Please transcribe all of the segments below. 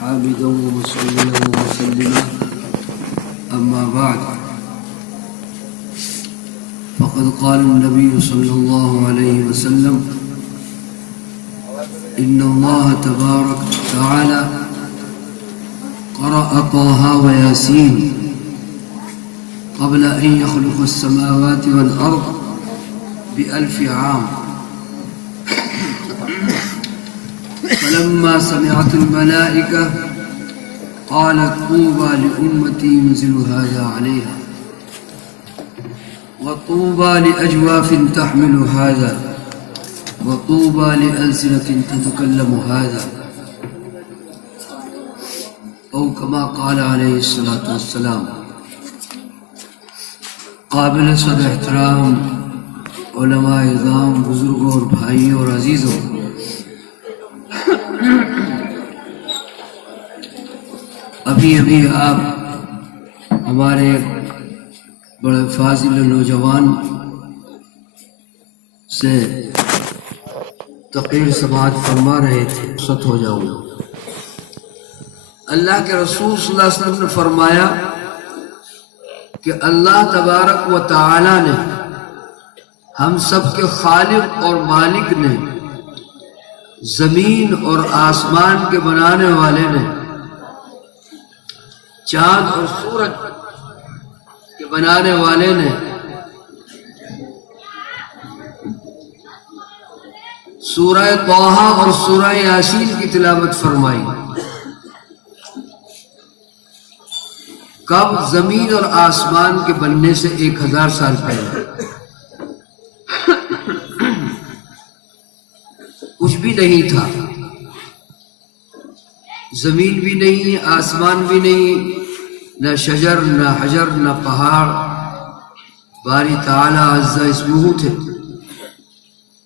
حامدا ومصليا ومسلما أما بعد فقد قال النبي صلى الله عليه وسلم إن الله تبارك وتعالى قرأ طه وياسين قبل أن يخلق السماوات والأرض ب1000 عام. فلما سمعت الملائكة قالت طوبى لأمتي ينزل هذا عليها، وطوبى لأجواف تحمل هذا، وطوبى لألسنة تتكلم هذا، أو كما قال عليه الصلاة والسلام. قابل صد احترام علماء اعظام، بزرگوں اور بھائیوں اور عزیزوں، ابھی آپ ہمارے بڑے فاضل نوجوان سے تقریر سماعت فرما رہے تھے، رخصت ہو جاؤں گا۔ اللہ کے رسول صلی اللہ علیہ وسلم نے فرمایا کہ اللہ تبارک و تعالی نے، ہم سب کے خالق اور مالک نے، زمین اور آسمان کے بنانے والے نے، چاند اور سورج کے بنانے والے نے، سورہ طہ اور سورہ یاسین کی تلاوت فرمائی۔ کب؟ زمین اور آسمان کے بننے سے 1000 سال پہلے۔ کچھ بھی نہیں تھا، زمین بھی نہیں، آسمان بھی نہیں، نہ شجر نہ حجر نہ پہاڑ، باری تعالی عز اسمہ تھے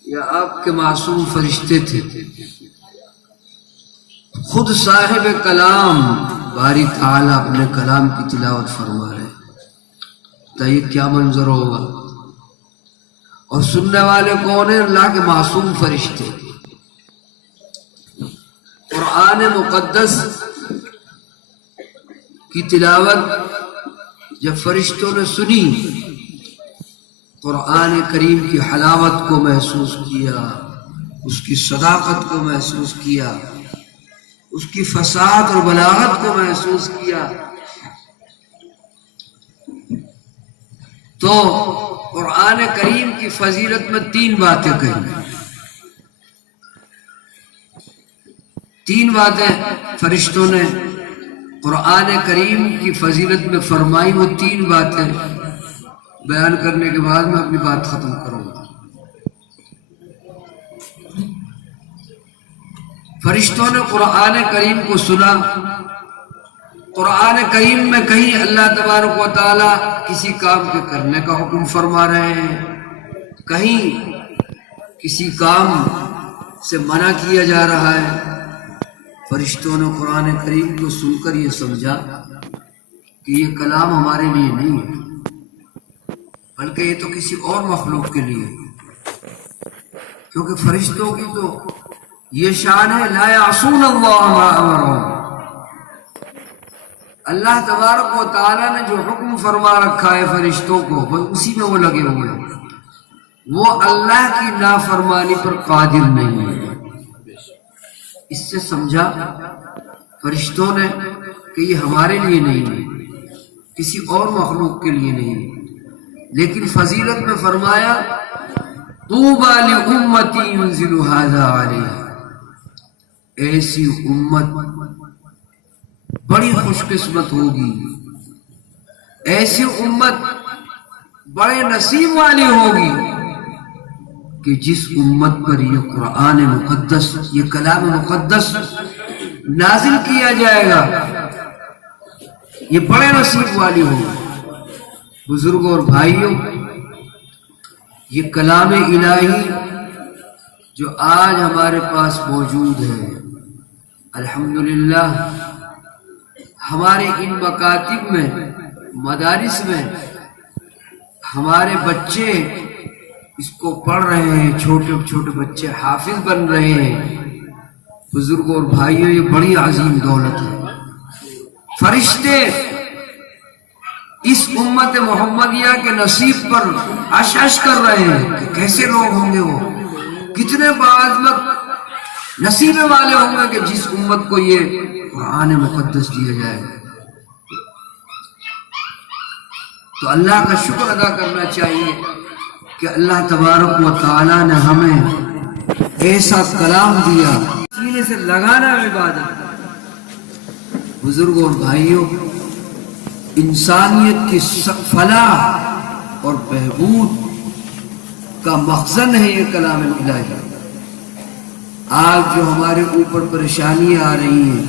یا آپ کے معصوم فرشتے تھے، خود صاحب کلام باری تعالی اپنے کلام کی تلاوت فرما رہے ہیں۔ تو یہ کیا منظر ہوگا؟ اور سننے والے کون ہیں؟ اللہ کے معصوم فرشتے۔ قرآن مقدس کی تلاوت جب فرشتوں نے سنی، قرآن کریم کی حلاوت کو محسوس کیا، اس کی صداقت کو محسوس کیا، اس کی فصاحت اور بلاغت کو محسوس کیا، تو قرآن کریم کی فضیلت میں 3 باتیں کہیں۔ 3 باتیں فرشتوں نے قرآن کریم کی فضیلت میں فرمائی۔ وہ 3 باتیں بیان کرنے کے بعد میں اپنی بات ختم کروں گا۔ فرشتوں نے قرآن کریم کو سنا۔ قرآن کریم میں کہیں اللہ تبارک و تعالی کسی کام کے کرنے کا حکم فرما رہے ہیں، کہیں کسی کام سے منع کیا جا رہا ہے۔ فرشتوں نے قرآن کریم کو سن کر یہ سمجھا کہ یہ کلام ہمارے لیے نہیں ہے، بلکہ یہ تو کسی اور مخلوق کے لیے ہے، کیونکہ فرشتوں کی تو یہ شان ہے، لا یعصون اللہ ما امرهم۔ اللہ تبارک و تعالیٰ نے جو حکم فرما رکھا ہے فرشتوں کو، بس اسی میں وہ لگے ہوئے ہیں، وہ اللہ کی نافرمانی پر قادر نہیں ہے۔ اس سے سمجھا فرشتوں نے کہ یہ ہمارے لیے نہیں ہے، کسی اور مخلوق کے لیے نہیں ہے، لیکن فضیلت میں فرمایا طوبی لامتی ينزل هذا علیہ۔ ایسی امت بڑی خوش قسمت ہوگی، ایسی امت بڑے نصیب والی ہوگی کہ جس امت پر یہ قرآن مقدس، یہ کلام مقدس نازل کیا جائے گا، یہ بڑے نصیب والی ہوگی۔ بزرگوں اور بھائیوں، یہ کلام الہی جو آج ہمارے پاس موجود ہے، الحمدللہ ہمارے ان مکاتب میں، مدارس میں ہمارے بچے اس کو پڑھ رہے ہیں، چھوٹے چھوٹے بچے حافظ بن رہے ہیں، بزرگوں اور بھائیوں، یہ بڑی عظیم دولت ہے۔ فرشتے اس امت محمدیہ کے نصیب پر عش عش کر رہے ہیں کہ کیسے لوگ ہوں گے، وہ کتنے باعظمت نصیب والے ہوں گے کہ جس امت کو یہ قرآن مقدس دیا جائے۔ تو اللہ کا شکر ادا کرنا چاہیے کہ اللہ تبارک و تعالی نے ہمیں ایسا کلام دیا، سینے سے لگانا عبادت۔ بزرگوں اور بھائیوں، انسانیت کی فلاح اور بہبود کا مخزن ہے یہ کلام الہی۔ آج جو ہمارے اوپر پریشانیاں آ رہی ہیں،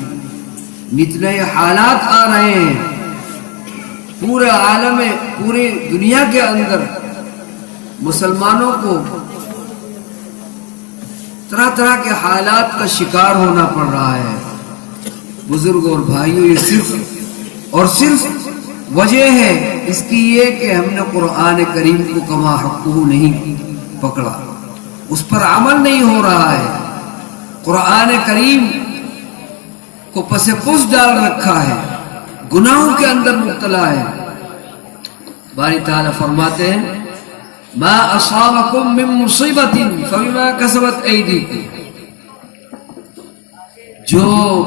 نت نئے حالات آ رہے ہیں، پورے عالم میں، پوری دنیا کے اندر مسلمانوں کو طرح طرح کے حالات کا شکار ہونا پڑ رہا ہے۔ بزرگوں اور بھائیوں، یہ صرف اور صرف وجہ ہے اس کی یہ کہ ہم نے قرآن کریم کو کما حقہ نہیں پکڑا، اس پر عمل نہیں ہو رہا ہے، قرآن کریم کو پس پس ڈال رکھا ہے، گناہوں کے اندر مبتلا ہے۔ باری تعالیٰ فرماتے ہیں ما اصابکم من مصیبت فبما کسبت ایدیکم، جو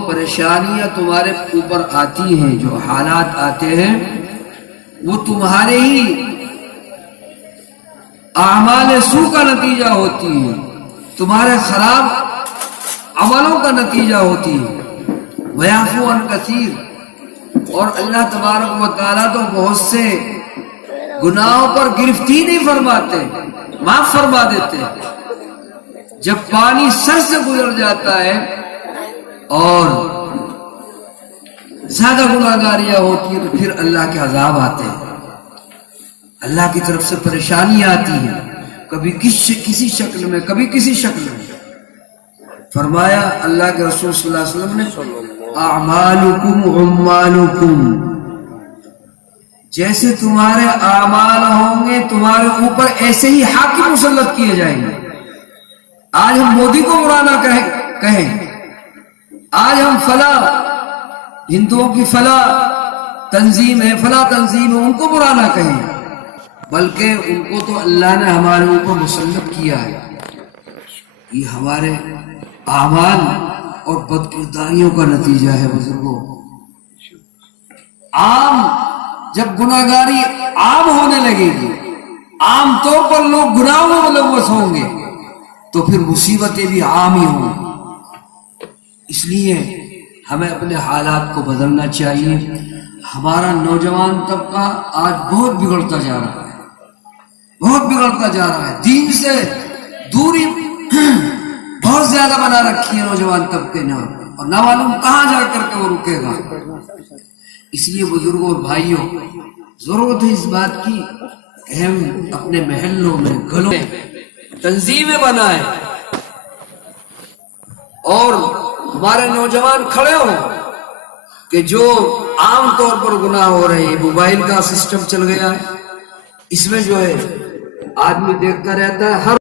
پریشانیاں تمہارے اوپر آتی ہیں، جو حالات آتے ہیں، وہ تمہارے ہی اعمال سوء کا نتیجہ ہوتی ہے، تمہارے خراب عملوں کا نتیجہ ہوتی ہے۔ وَيَعْفُو عَنْ كَثِيرٍ، اور اللہ تبارک و تعالیٰ تو بہت سے گناہوں پر گرفتی نہیں فرماتے، معاف فرما دیتے۔ جب پانی سر سے گزر جاتا ہے اور زیادہ گناہگاریاں ہوتی ہیں تو پھر اللہ کے عذاب آتے ہیں، اللہ کی طرف سے پریشانی آتی ہے، کبھی کسی شکل میں، کبھی کسی شکل میں۔ فرمایا اللہ کے رسول صلی اللہ علیہ وسلم نے اعمالکم عمالکم، جیسے تمہارے اعمال ہوں گے تمہارے اوپر ایسے ہی حاکم مسلط کیے جائیں گے۔ آج ہم مودی کو برا نہ کہیں، آج ہم فلاں ہندوؤں کی فلاں تنظیم ہے، فلاں تنظیم ہے، ان کو برا نہ کہیں، بلکہ ان کو تو اللہ نے ہمارے اوپر مسلط کیا ہے۔ یہ ہمارے اعمال اور بدکرداریوں کا نتیجہ ہے۔ بزرگوں، جب گناہگاری عام ہونے لگے گی، عام طور پر لوگ گناہوں میں ملوث ہوں گے، تو پھر مصیبتیں بھی عام ہی ہوں گی۔ اس لیے ہمیں اپنے حالات کو بدلنا چاہیے۔ ہمارا نوجوان طبقہ آج بہت بگڑتا جا رہا ہے، بہت بگڑتا جا رہا ہے، دین سے دوری بہت زیادہ بنا رکھی ہے نوجوان طبقے نے، اور نہ معلوم کہاں جا کر کے وہ رکے گا۔ اس لیے بزرگوں اور بھائیوں، ضرورت ہے اس بات کی کہ ہم اپنے محلوں میں، گھروں میں تنظیمیں بنائیں اور ہمارے نوجوان کھڑے ہوں کہ جو عام طور پر گناہ ہو رہے ہیں، موبائل کا سسٹم چل گیا ہے، اس میں جو ہے آدمی دیکھتا رہتا ہے، ہر